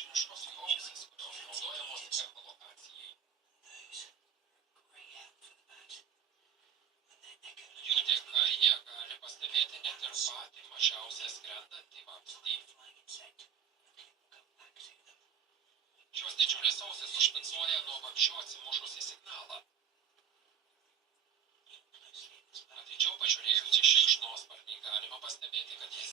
milžiniškos jų ausys, kurios naudojamos echolokacijai. Jų dėka jie gali pastebėti net ir patį mažiausią skrendantį vabzdį. Šios didžiulės ausys užfiksuoja nuo vabzdžio atsimušusį signalą.